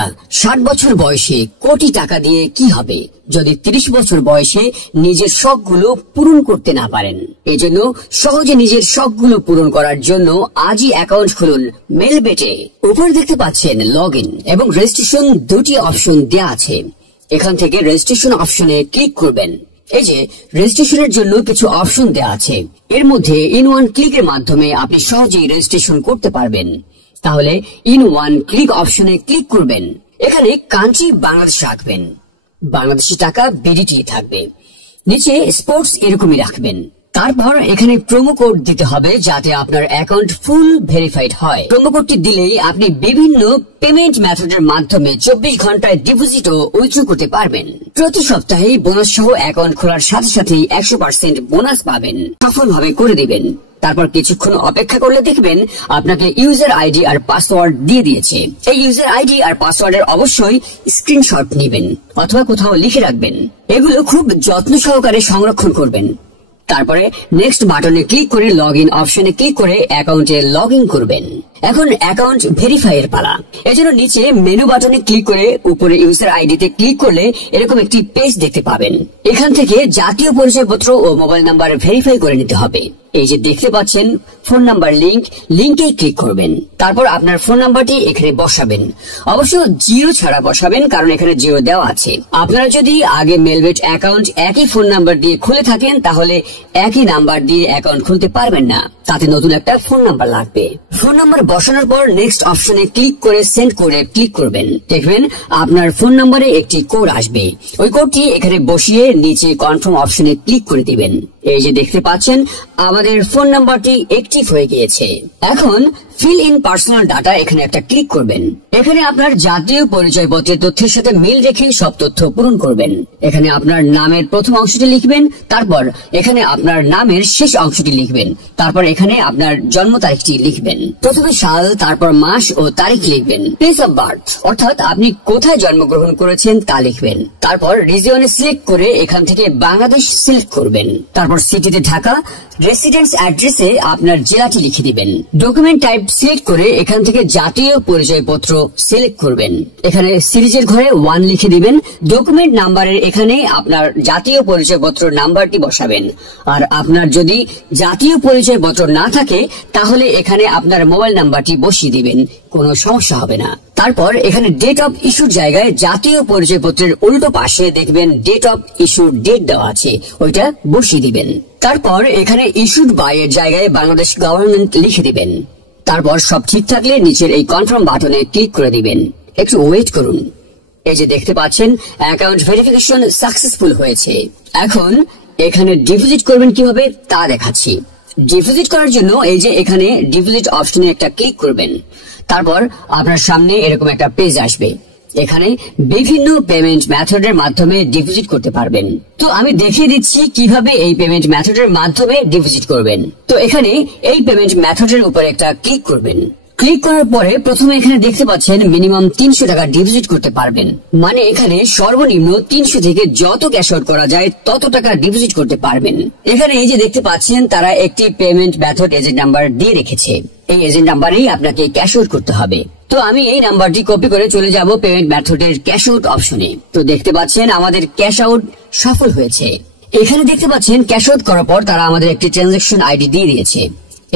কথা, 60 বছর বয়সে কোটি টাকা দিয়ে কি হবে যদি 30 বছর বয়সে নিজের শখগুলো পূরণ করতে না পারেন। এজন্য সহজে নিজের শখগুলো পূরণ করার জন্য আজই অ্যাকাউন্ট খুলুন মেলবেটে। উপরে দেখতে পাচ্ছেন লগ ইন এবং রেজিস্ট্রেশন দুটি অপশন দেওয়া আছে। এখান থেকে রেজিস্ট্রেশন অপশনে ক্লিক করবেন। এই যে রেজিস্ট্রেশনের জন্য কিছু অপশন দেওয়া আছে, এর মধ্যে ইন ওয়ান ক্লিকের মাধ্যমে আপনি সহজেই রেজিস্ট্রেশন করতে পারবেন। তাহলে ইন ওয়ান ক্লিক অপশনে ক্লিক করবেন। এখানে কান্ট্রি বাংলাদেশ রাখবেন, বাংলাদেশি টাকা বিডিটি থাকবে। নিচে স্পোর্টস এরকমই রাখবেন। তারপর এখানে প্রোমো কোড দিতে হবে যাতে আপনার অ্যাকাউন্ট ফুল ভেরিফাইড হয়। প্রোমো কোডটি দিলেই আপনি বিভিন্ন পেমেন্ট মেথডের মাধ্যমে 24 ঘন্টায় ডিপোজিট ও উইথড্র করতে পারবেন। প্রতি সপ্তাহে বোনাস সহ অ্যাকাউন্ট খোলার সাথে সাথেই 100% বোনাস পাবেন। সফলভাবে করে দিবেন। তারপর কিছুক্ষণ অপেক্ষা করলে দেখবেন আপনাকে ইউজার আইডি আর পাসওয়ার্ড দিয়ে দিয়েছে। এই ইউজার আইডি আর পাসওয়ার্ডের অবশ্যই স্ক্রিনশট নেবেন অথবা কোথাও লিখে রাখবেন। এগুলো খুব যত্ন সহকারে সংরক্ষণ করবেন। তারপরে নেক্সট বাটনে ক্লিক করে লগ ইন অপশনে ক্লিক করে অ্যাকাউন্টে লগ ইন করবেন। এখন অ্যাকাউন্ট ভেরিফাই এর পালা। এজন্য নিচে মেনু বাটনে ক্লিক করে উপরে ইউজার আইডিতে ক্লিক করলে এরকম একটি পেজ দেখতে পাবেন। এখান থেকে জাতীয় পরিচয়পত্র ও মোবাইল নাম্বার ভেরিফাই করে নিতে হবে। এই যে দেখতে পাচ্ছেন ফোন নাম্বার লিঙ্কে ক্লিক করবেন। তারপর আপনার ফোন নাম্বারটি এখানে বসাবেন। অবশ্য জিরো ছাড়া বসাবেন, কারণ এখানে জিরো দেওয়া আছে। আপনারা যদি আগে মেলবেট অ্যাকাউন্ট একই ফোন নাম্বার দিয়ে খুলে থাকেন তাহলে একই নাম্বার দিয়ে অ্যাকাউন্ট খুলতে পারবেন না, তাতে নতুন একটা ফোন নাম্বার লাগবে। ফোন নাম্বার বসানোর পর নেক্সট অপশনে ক্লিক করে সেন্ড করে ক্লিক করবেন। দেখবেন আপনার ফোন নাম্বারে একটি কোড আসবে। ওই কোডটি এখানে বসিয়ে নিচে কনফার্ম অপশনে ক্লিক করে দিবেন। এই যে দেখতে পাচ্ছেন আমাদের ফোন নাম্বারটি অ্যাক্টিভ হয়ে গিয়েছে। এখন ফিল ইন পার্সোনাল ডাটা এখানে একটা ক্লিক করবেন। এখানে আপনার জাতীয় পরিচয়পত্রের তথ্যের সাথে মিল রেখে সব তথ্য পূরণ করবেন। এখানে আপনার নামের প্রথম অংশটি লিখবেন, তারপর এখানে আপনার নামের শেষ অংশটি লিখবেন, তারপর এখানে আপনার জন্ম তারিখটি লিখবেন। প্রথমে সাল, তারপর মাস ও তারিখ লিখবেন। প্লেস অফ বার্থ অর্থাৎ আপনি কোথায় জন্মগ্রহণ করেছেন তা লিখবেন। তারপর রিজিয়নে সিলেক্ট করে এখান থেকে বাংলাদেশ সিলেক্ট করবেন। তারপর সিটিতে ঢাকা, রেসিডেন্স অ্যাড্রেসে আপনার জেলাটি লিখে দিবেন। ডকুমেন্ট টাইপ সিলেক্ট করে এখান থেকে জাতীয় পরিচয়পত্র সিলেক্ট করবেন। এখানে সিরিজের ঘরে 1 লিখে দিবেন। ডকুমেন্ট নাম্বারের এখানে আপনার জাতীয় পরিচয়পত্র নাম্বারটি বসাবেন। আর আপনার যদি জাতীয় পরিচয়পত্র না থাকে তাহলে এখানে আপনার মোবাইল নাম্বারটি বসিয়ে দিবেন, কোনো সমস্যা হবে না। তারপর এখানে ডেট অফ ইস্যুর জায়গায় জাতীয় পরিচয়পত্রের উল্টো পাশে দেখবেন ডেট অফ ইস্যুর ডেট দেওয়া আছে, ওইটা বসিয়ে দিবেন। তারপর এখানে ইস্যুড বাই এর জায়গায় বাংলাদেশ গভর্নমেন্ট লিখে দিবেন। তারপর সব ঠিক থাকলে নিচের এই কনফার্ম বাটনে ক্লিক করে দিবেন। একটু ওয়েট করুন। এই যে দেখতে পাচ্ছেন অ্যাকাউন্ট ভেরিফিকেশন সাকসেসফুল হয়েছে। এখন এখানে ডিপোজিট করবেন কিভাবে তা দেখাচ্ছি। ডিপোজিট করার জন্য এই যে এখানে ডিপোজিট অপশনে একটা ক্লিক করবেন। তারপর আপনার সামনে এরকম একটা পেজ আসবে। এখানে বিভিন্ন পেমেন্ট মেথডের মাধ্যমে ডিপোজিট করতে পারবেন। তো আমি দেখিয়ে দিচ্ছি কিভাবে এই পেমেন্ট মেথডের মাধ্যমে ডিপোজিট করবেন। তো এখানে এই পেমেন্ট মেথডের উপর একটা ক্লিক করবেন। ক্লিক করার পরে প্রথমে এখানে দেখতে পাচ্ছেন মিনিমাম 300 টাকা ডিপোজিট করতে পারবেন। মানে এখানে সর্বনিম্ন 300 থেকে যত ক্যাশ আউট করা যায় তত টাকা ডিপোজিট করতে পারবেন। এখানে এই যে দেখতে পাচ্ছেন তারা একটি পেমেন্ট মেথড এজেন্ট নাম্বার দিয়ে রেখেছে। এই এজেন্ট নাম্বারেই আপনাকে ক্যাশ আউট করতে হবে। তো আমি এই নাম্বারটি কপি করে চলে যাব পেমেন্ট মেথডের ক্যাশ আউট অপশনে। তো দেখতে পাচ্ছেন আমাদের ক্যাশ আউট সফল হয়েছে। এখানে দেখতে পাচ্ছেন ক্যাশ আউট করার পর তারা আমাদের একটি ট্রানজাকশন আইডি দিয়ে দিয়েছে।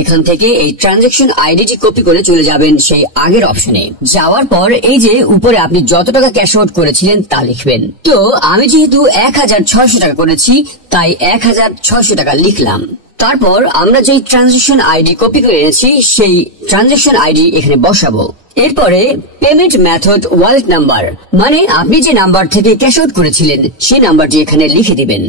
এখান থেকে এই ট্রানজাকশন আইডিটি কপি করে চলে যাবেন সেই আগের অপশনে। যাওয়ার পর এই যে উপরে আপনি যত টাকা ক্যাশ আউট করেছিলেন তা লিখবেন। তো আমি যেহেতু 1600 টাকা করেছি তাই 1600 টাকা লিখলাম। তারপর আমরা যে ট্রানজাকশন আইডি কপি করে এনেছি সেই ট্রানজাকশন আইডি এখানে বসাবো। এরপরে পেমেন্ট মেথড ওয়ালেট নাম্বার, মানে আপনি যে নাম্বার থেকে ক্যাশ আউট করেছিলেন সেই নাম্বারটি এখানে লিখে দিবেন।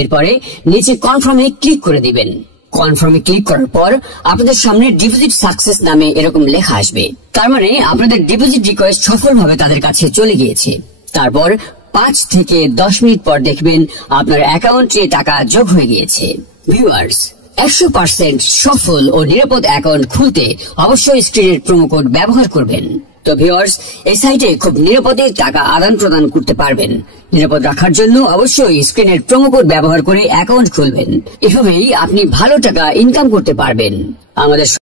এরপরে নিচে কনফার্মে ক্লিক করে দিবেন। কনফার্মে ক্লিক করার পর আপনাদের সামনে ডিপোজিট সাকসেস নামে এরকম লেখা আসবে। তার মানে আপনাদের ডিপোজিট রিকোয়েস্ট সফলভাবে তাদের কাছে চলে গিয়েছে। তারপর 5 থেকে 10 মিনিট পর দেখবেন আপনার অ্যাকাউন্টে টাকা যোগ হয়ে গিয়েছে। ভিউয়ার্স, 100% সফল ও নিরাপদ অ্যাকাউন্ট খুলতে অবশ্যই স্ক্রিনের প্রোমো কোড ব্যবহার করবেন। তো ভিউয়ার্স, এই সাইটে খুব নিরাপদে টাকা আদান প্রদান করতে পারবেন। নিরাপদ রাখার জন্য অবশ্যই স্ক্রিনের প্রোমো কোড ব্যবহার করে অ্যাকাউন্ট খুলবেন। এভাবেই আপনি ভালো টাকা ইনকাম করতে পারবেন। আমাদের